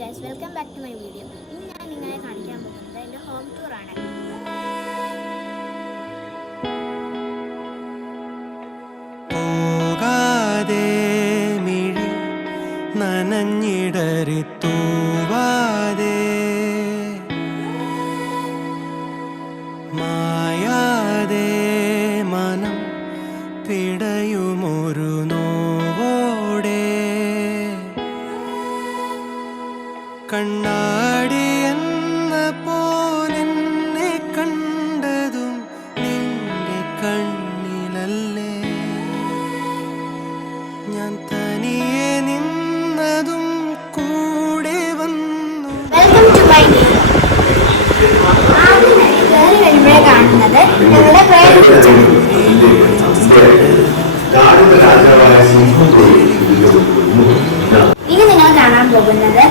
Guys, welcome back to my video. ഇന്ന് ഞാൻ നിങ്ങളെ കാണിക്കാൻ പോകുന്നത് എൻ്റെ ഹോം ടൂറാണ്. പോകാതെ മിഴി നനഞ്ഞിടറി തൂവാതെ മായാതെ മനം പിടയുമൊരു നോവോടെ കണ്ണാടി എന്ന പോലെന്നെ കണ്ടതും നിന്റെ കണ്ണിലല്ലേ, ഞാൻ തനിയെ നിന്നതും കൂടെ വന്നു. Welcome to my video. ആദ്യം തന്നെ കയറി വരുമ്പോഴേ കാണുന്നത് ഞങ്ങളുടെ പ്രയർ യൂണിറ്റാണ്. ഇനി നിങ്ങൾ കാണാൻ പോകുന്നത്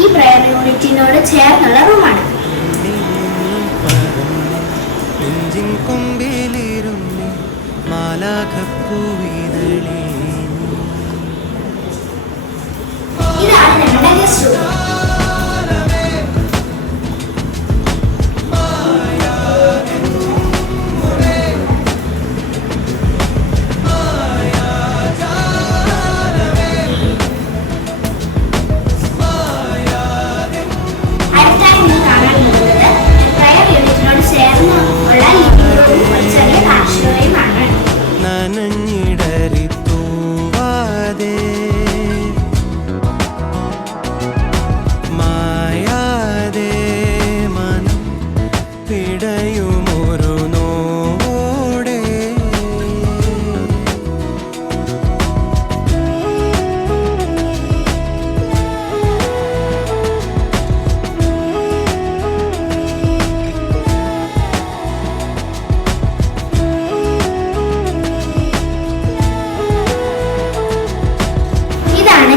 ഈ പ്രയർ യൂണിറ്റിനോട് ചേർന്നുള്ള റൂമാണ്. നെഞ്ചിൻ കൊമ്പിലിരുന്ന് മാലാഖപ്പൂവിതളേ, ഇതാണ് ഞങ്ങളുടെ ഗസ്റ്റ് റൂം. നനഞ്ഞിടറി തൂവാതെ മായാതെ മനം പിടയുമൊരു നോവോടെ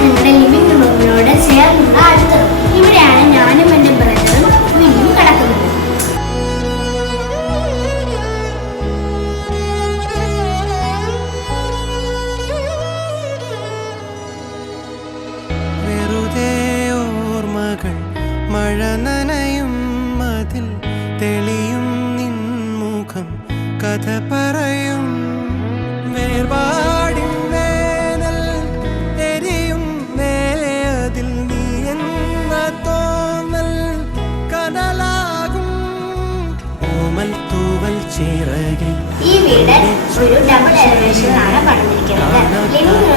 ഞങ്ങളുടെ ലിവിംഗ് റൂമിനോട് ചേർന്നുള്ള അടുത്ത റൂം. ഇവിടെയാണ് ഞാനും എൻ്റെ ബ്രദറും വിന്നും കിടക്കുന്നത്. വെറുതെ ഓർമ്മകൾ മഴ നനയും മതിൽ തെളിയും നിൻമുഖം കഥ പറയും. വേർപാടിൻ വേനൽ എരിയും നേരെ അതിൽ നീ എന്ന തോന്നൽ കനലാകും. ഓമൽ തൂവൽ ചിറകിൽ ഈ വീട് ഒരു ഡബിൾ എലിവേഷനിലാണ് പണിതിരിക്കുന്നത്. ലിവിംഗ്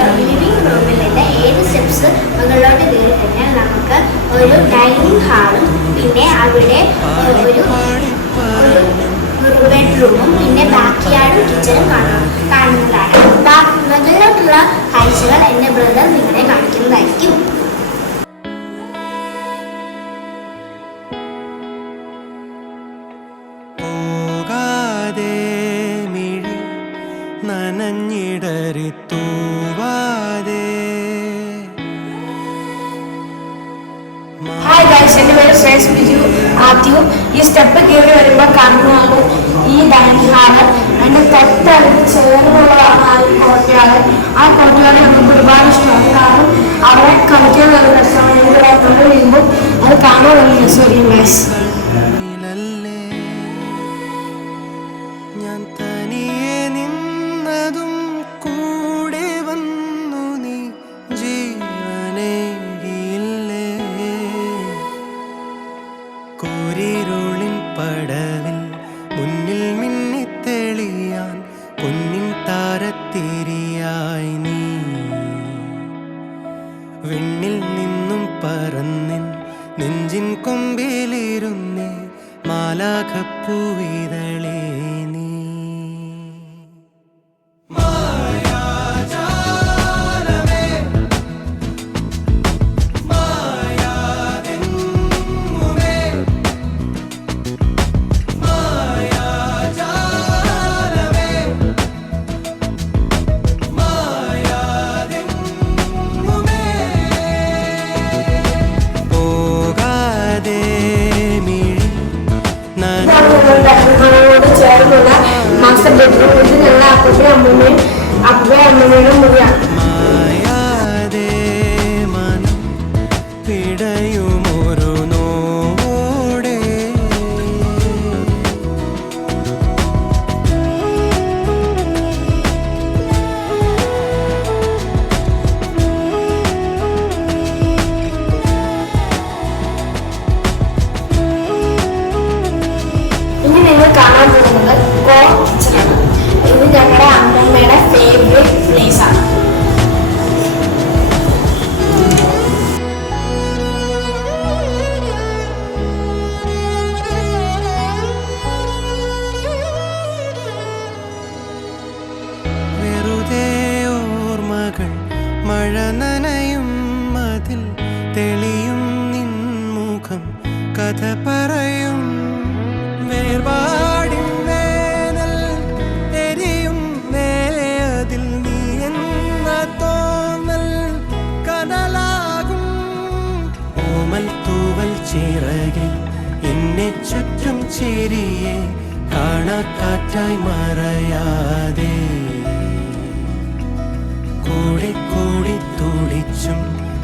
റൂമിൽ നിന്ന് 7 സ്റ്റെപ്സ് മുകളിലോട്ട് കയറി കഴിഞ്ഞാൽ നമുക്ക് ഒരു ഡൈനിങ് ഹാളും പിന്നെ അവിടെ ഒരു ബെഡ്റൂമും പിന്നെ ബാക്ക് യാർഡും കിച്ചണും കാണുന്നതാണ്. മുകളിലോട്ടുള്ള കാഴ്ചകൾ എൻ്റെ ബ്രദർ നിങ്ങളെ കാണിക്കുന്നതായിരിക്കും. പോകാതെ മിഴി നനഞ്ഞിടറി തൂവാതെ. ഹായ് ഗൈസ്, എൻ്റെ പേര് ശ്രേയസ് ബിജു ആദ്യം. ഈ സ്റ്റെപ്പ് കയറി വരുമ്പോൾ കാണുന്നതാണ് ഈ ഡൈനിങ് ഹാള്. അതിൻ്റെ തൊട്ടടുത്ത് ചേർന്നുള്ളതാണ് ആ കോട്ടയാട്. ആ കോട്ടയാട് നമുക്ക് ഒരുപാട് ഇഷ്ടമാണ്. കാരണം അവിടെ കളിക്കാൻ നല്ല രസമാണ്. നമ്മൾ വരുമ്പോൾ അത് കാണാൻ നല്ല രസമായിരിക്കും ഗൈസ്. ഞാൻ തനിയെ നിന്നതും കൂടെ വന്നു നീ ജീവനേകിയില്ലേ. കൂരിരുളിൻ പടവിൽ മുന്നിൽ മിന്നിത്തെളിയാൻ പൊന്നിൻ താരത്തിരിയായി നീ. വിണ്ണിൽ നിന്നും പറന്നിൻ നെഞ്ചിൻ കൊമ്പിലിരുന്നേ മാലാഖപ്പൂവിതളേ നീ. ചേർന്നുള്ള മാസ്റ്റർ ബെഡ്റൂം. ഇത് ഞങ്ങളുടെ അപ്പൂപ്പയും അമ്മമ്മയുടെ മുറിയാണ്. മായാതെ മനം പിടയും കഥ പറയും വേർപാടിൻ വേനൽ എരിയും നേരെ അതിൽ നീ എന്ന തോന്നൽ കനലാകും ഓമൽ തൂവൽ ചിറകിൽ എന്നെ ചുറ്റും ചിരിയെ കാണാക്കാറ്റായി മറയാതെ കൂടി കൂടി തുടിച്ചും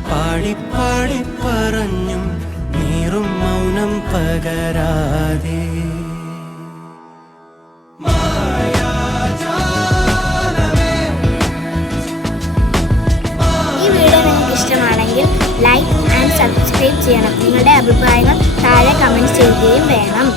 പാടി പാടി പറഞ്ഞും നീറും മൗനം പകരാതെ ഈ വീഡിയോ നിങ്ങൾക്ക് ഇഷ്ടമാണെങ്കിൽ ലൈക്ക് ആൻഡ് സബ്സ്ക്രൈബ് ചെയ്യണം. നിങ്ങളുടെ അഭിപ്രായങ്ങൾ താഴെ കമൻറ്റ് ചെയ്യുകയും വേണം.